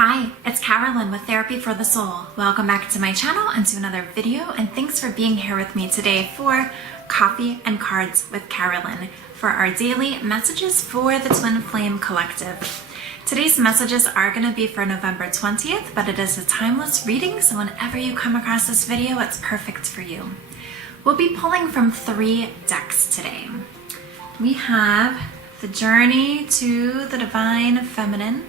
Hi, it's Carolyn with Therapy for the Soul. Welcome back to my channel and to another video, and thanks for being here with me today for Coffee and Cards with Carolyn for our daily messages for the Twin Flame Collective. Today's messages are going to be for November 20th, but it is a timeless reading, so whenever you come across this video, it's perfect for you. We'll be pulling from 3 decks today. We have the Journey to the Divine Feminine.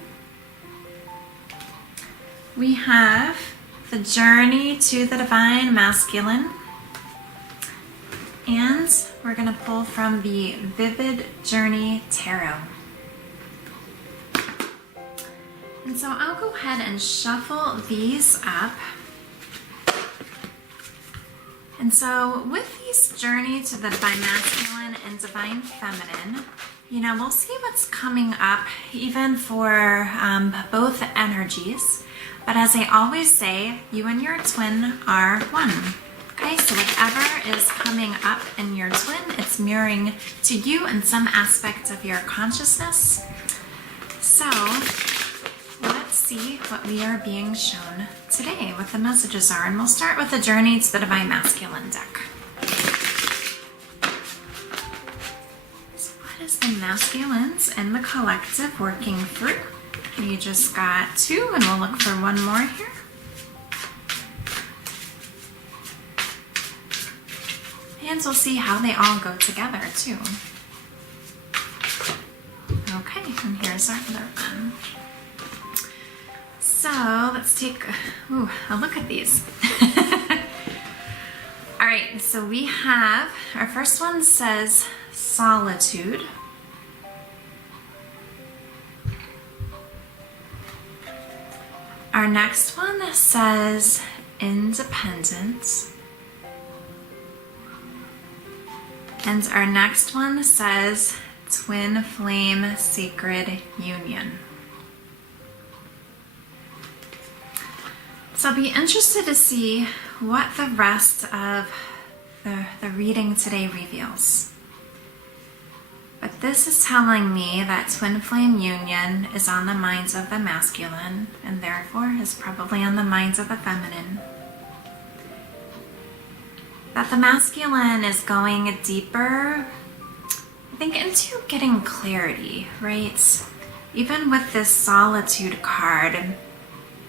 We have the Journey to the Divine Masculine. And we're going to pull from the Vivid Journey Tarot. And so I'll go ahead and shuffle these up. And so with these Journey to the Divine Masculine and Divine Feminine, we'll see what's coming up even for both energies. But as I always say, you and your twin are one. Okay, so whatever is coming up in your twin, it's mirroring to you in some aspect of your consciousness. So let's see what we are being shown today, what the messages are. And we'll start with the Journey to the Divine Masculine deck. So what is the masculines and the collective working through? You just got 2, and we'll look for one more here. And we'll see how they all go together too. Okay, and here's our other one. So let's take a look at these. All right, so we have, our first one says solitude. Our next one says independence. And our next one says Twin Flame Sacred Union. So I'll be interested to see what the rest of the reading today reveals. But this is telling me that Twin Flame Union is on the minds of the masculine and therefore is probably on the minds of the feminine. That the masculine is going deeper, I think, into getting clarity, right? Even with this solitude card,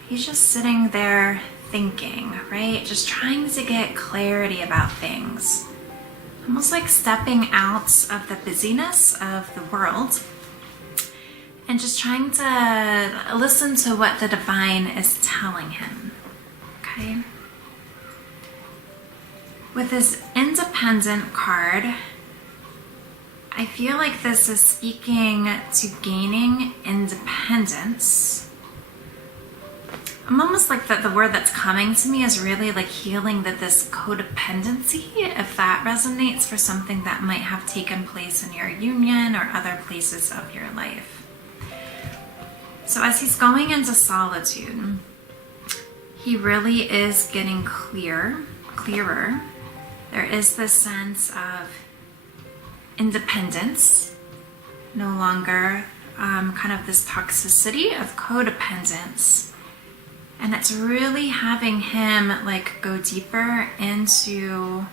he's just sitting there thinking, right? Just trying to get clarity about things. Almost like stepping out of the busyness of the world and just trying to listen to what the divine is telling him, okay? With this independent card, I feel like this is speaking to gaining independence. I'm almost like the word that's coming to me is really like healing this codependency, if that resonates for something that might have taken place in your union or other places of your life. So as he's going into solitude, he really is getting clearer. There is this sense of independence, no longer kind of this toxicity of codependence. And it's really having him go deeper into,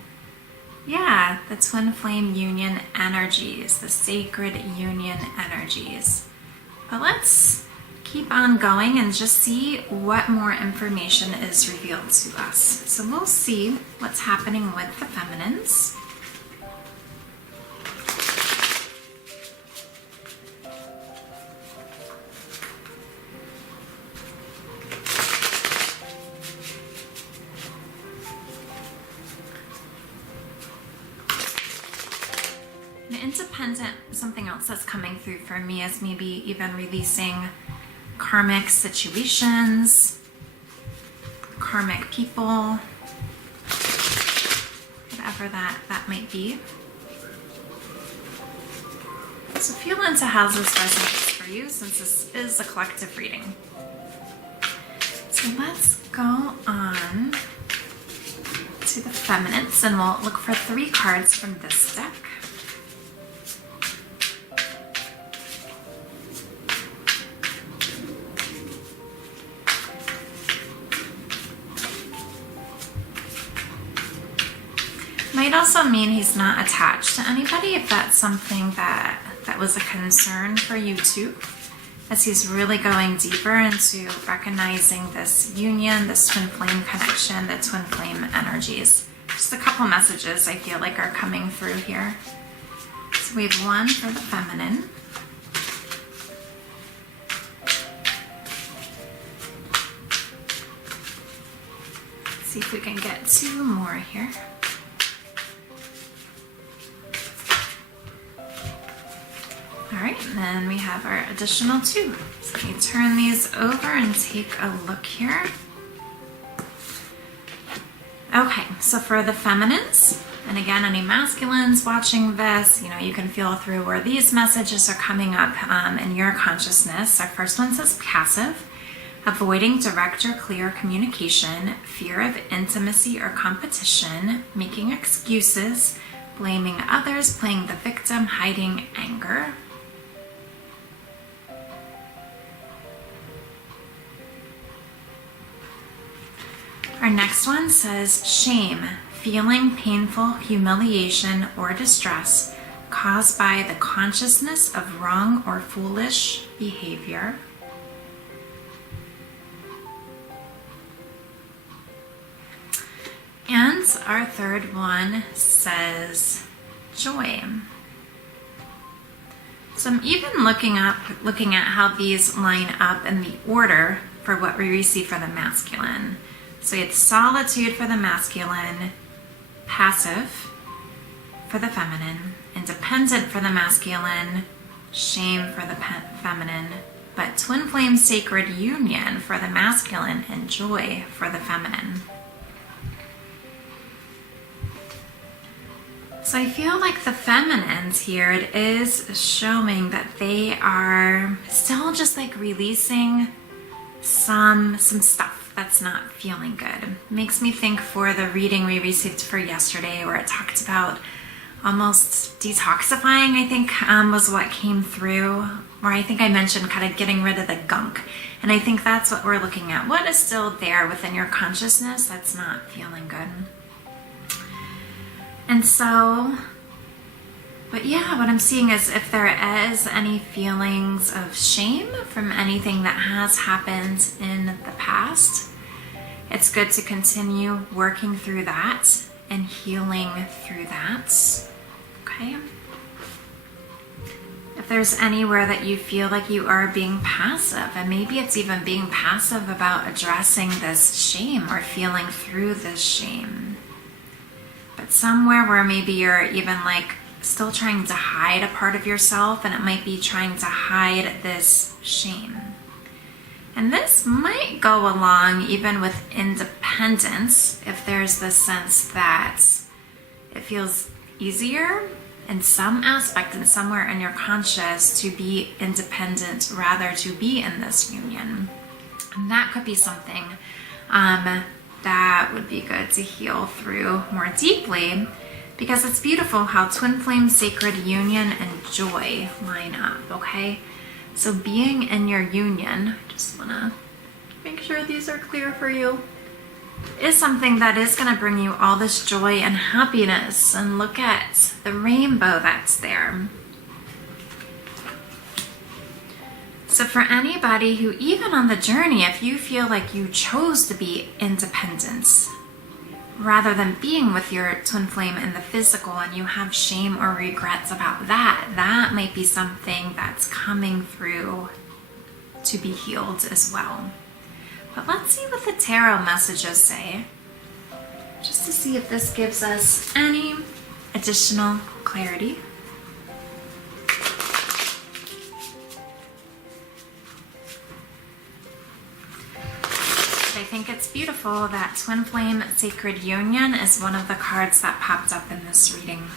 the Twin Flame Union energies, the Sacred Union energies. But let's keep on going and just see what more information is revealed to us. So we'll see what's happening with the feminines. Independent, something else that's coming through for me is maybe even releasing karmic situations, karmic people, whatever that might be. So feel into how this resonates for you, since this is a collective reading. So let's go on to the feminines, and we'll look for 3 cards from this deck. might also mean he's not attached to anybody, if that's something that was a concern for you too, as he's really going deeper into recognizing this union, this twin flame connection, the twin flame energies. Just a couple messages I feel like are coming through here. So we have one for the feminine. Let's see if we can get two more here. All right, and then we have our additional two. So let me turn these over and take a look here. Okay, so for the feminines, and again, any masculines watching this, you know, you can feel through where these messages are coming up in your consciousness. Our first one says passive, avoiding direct or clear communication, fear of intimacy or competition, making excuses, blaming others, playing the victim, hiding anger. Our next one says shame, feeling painful humiliation or distress caused by the consciousness of wrong or foolish behavior. And our third one says joy. So I'm even looking at how these line up in the order for what we receive for the masculine. So it's solitude for the masculine, passive for the feminine, independent for the masculine, shame for the feminine, but twin flame sacred union for the masculine and joy for the feminine. So I feel like the feminines here, it is showing that they are still just like releasing some stuff that's not feeling good. Makes me think for the reading we received for yesterday where it talked about almost detoxifying, I think was what came through, where I think I mentioned kind of getting rid of the gunk. And I think that's what we're looking at. What is still there within your consciousness that's not feeling good? And so, but yeah, what I'm seeing is if there is any feelings of shame from anything that has happened in the past, it's good to continue working through that and healing through that, okay? If there's anywhere that you feel like you are being passive, and maybe it's even being passive about addressing this shame or feeling through this shame, but somewhere where maybe you're even like still trying to hide a part of yourself, and it might be trying to hide this shame. And this might go along even with independence, if there's this sense that it feels easier in some aspect and somewhere in your conscious to be independent rather to be in this union. And that could be something that would be good to heal through more deeply, because it's beautiful how twin flame sacred union and joy line up, okay? So being in your union, I just want to make sure these are clear for you, is something that is going to bring you all this joy and happiness. And look at the rainbow that's there. So for anybody who, even on the journey, if you feel like you chose to be independent rather than being with your twin flame in the physical, and you have shame or regrets about that, that might be something that's coming through to be healed as well. But let's see what the tarot messages say, just to see if this gives us any additional clarity. I think it's beautiful that Twin Flame Sacred Union is one of the cards that popped up in this reading.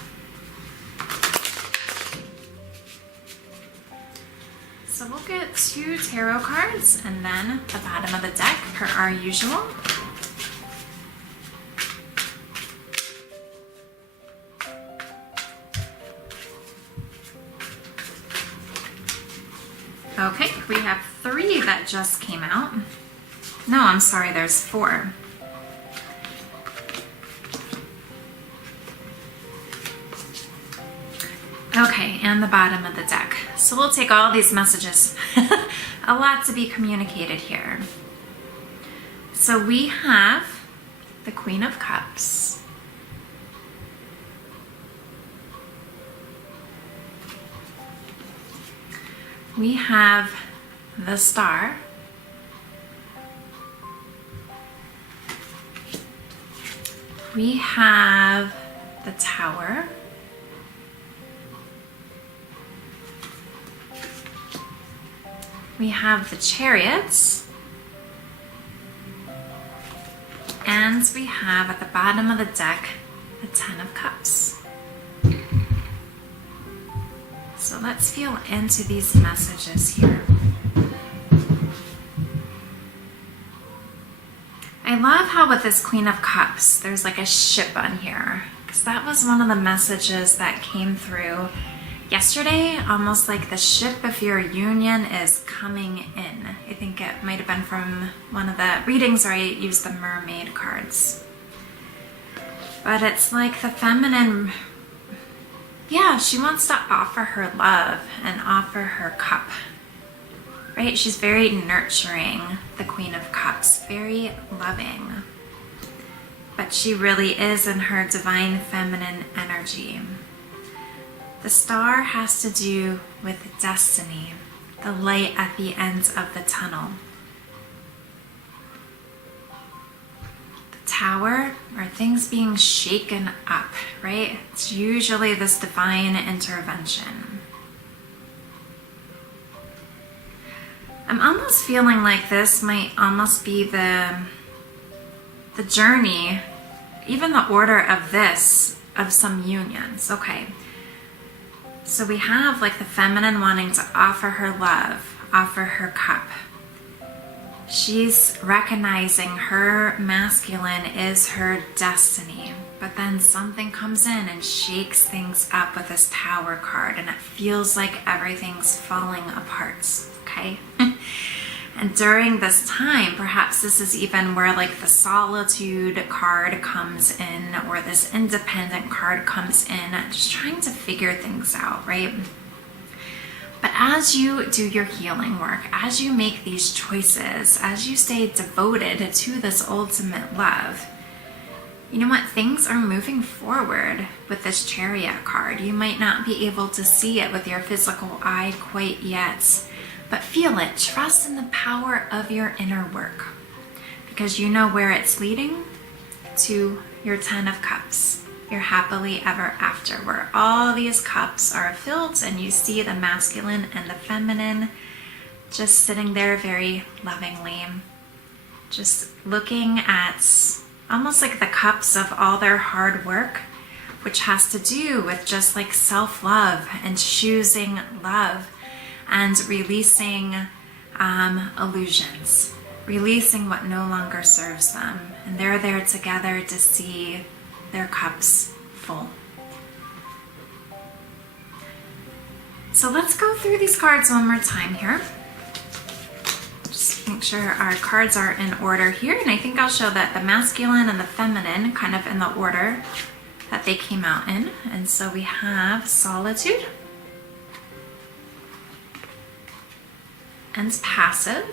So we'll get 2 tarot cards and then the bottom of the deck per our usual. Okay, we have 3 that just came out. No, I'm sorry, there's 4. Okay, and the bottom of the deck. So we'll take all these messages. A lot to be communicated here. So we have the Queen of Cups. We have the Star. We have the Tower. We have the Chariots. And we have at the bottom of the deck the Ten of Cups. So let's feel into these messages here. I love how with this Queen of Cups, there's like a ship on here. Because that was one of the messages that came through yesterday, almost like the ship of your union is coming in. I think it might have been from one of the readings where I used the mermaid cards. But it's like the feminine, yeah, she wants to offer her love and offer her cup. Right? She's very nurturing, the Queen of Cups, very loving. But she really is in her divine feminine energy. The Star has to do with destiny, the light at the end of the tunnel. The Tower are things being shaken up, right? It's usually this divine intervention. I'm almost feeling like this might almost be the journey, even the order of this, of some unions. Okay. So we have like the feminine wanting to offer her love, offer her cup. She's recognizing her masculine is her destiny, but then something comes in and shakes things up with this Tower card, and it feels like everything's falling apart, okay? And during this time, perhaps this is even where like the Solitude card comes in, or this Independent card comes in, just trying to figure things out, right? But as you do your healing work, as you make these choices, as you stay devoted to this ultimate love, you know what? Things are moving forward with this Chariot card. You might not be able to see it with your physical eye quite yet, but feel it. Trust in the power of your inner work, because you know where it's leading to your Ten of Cups, your happily ever after, where all these cups are filled and you see the masculine and the feminine just sitting there very lovingly, just looking at almost like the cups of all their hard work, which has to do with just like self-love and choosing love and releasing illusions, releasing what no longer serves them. And they're there together to see their cups full. So let's go through these cards one more time here. Just make sure our cards are in order here. And I think I'll show that the masculine and the feminine kind of in the order that they came out in. And so we have Solitude and passive.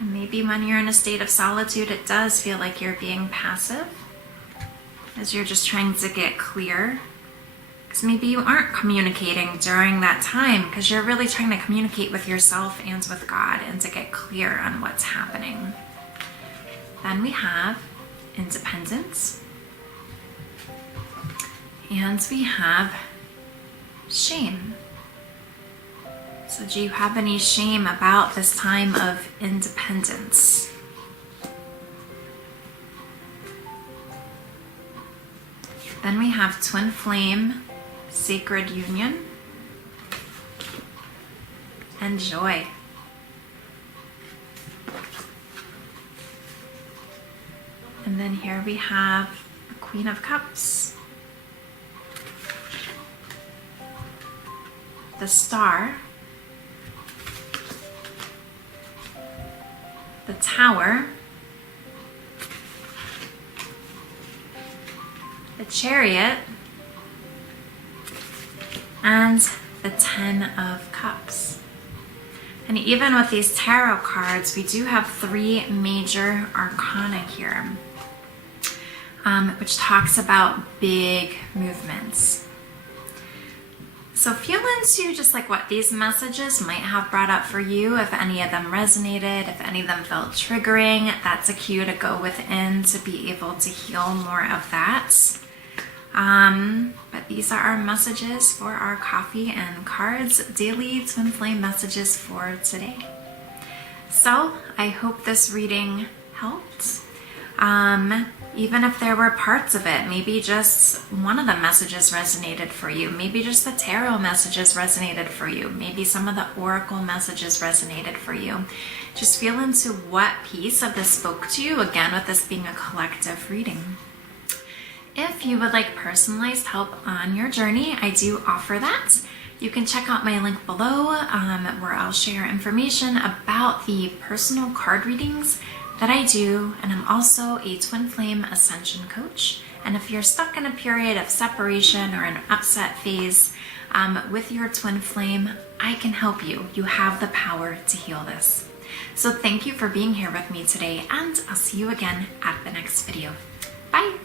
And maybe when you're in a state of solitude, it does feel like you're being passive, as you're just trying to get clear. Because maybe you aren't communicating during that time, because you're really trying to communicate with yourself and with God and to get clear on what's happening. Then we have Independence. And we have Shame. So do you have any shame about this time of independence? Then we have Twin Flame, Sacred Union, and Joy. And then here we have the Queen of Cups, the Star, the Tower, the Chariot, and the 10 of Cups. And even with these tarot cards, we do have 3 major arcana here, which talks about big movements. So feel into just like what these messages might have brought up for you. If any of them resonated, if any of them felt triggering, that's a cue to go within to be able to heal more of that. But these are our messages for our coffee and cards daily twin flame messages for today. So I hope this reading helped. Even if there were parts of it, maybe just one of the messages resonated for you, maybe just the tarot messages resonated for you, maybe some of the oracle messages resonated for you. Just feel into what piece of this spoke to you, again with this being a collective reading. If you would like personalized help on your journey, I do offer that. You can check out my link below where I'll share information about the personal card readings that I do, and I'm also a twin flame ascension coach. And if you're stuck in a period of separation or an upset phase with your twin flame, I can help you. You have the power to heal this. So thank you for being here with me today, and I'll see you again at the next video. Bye.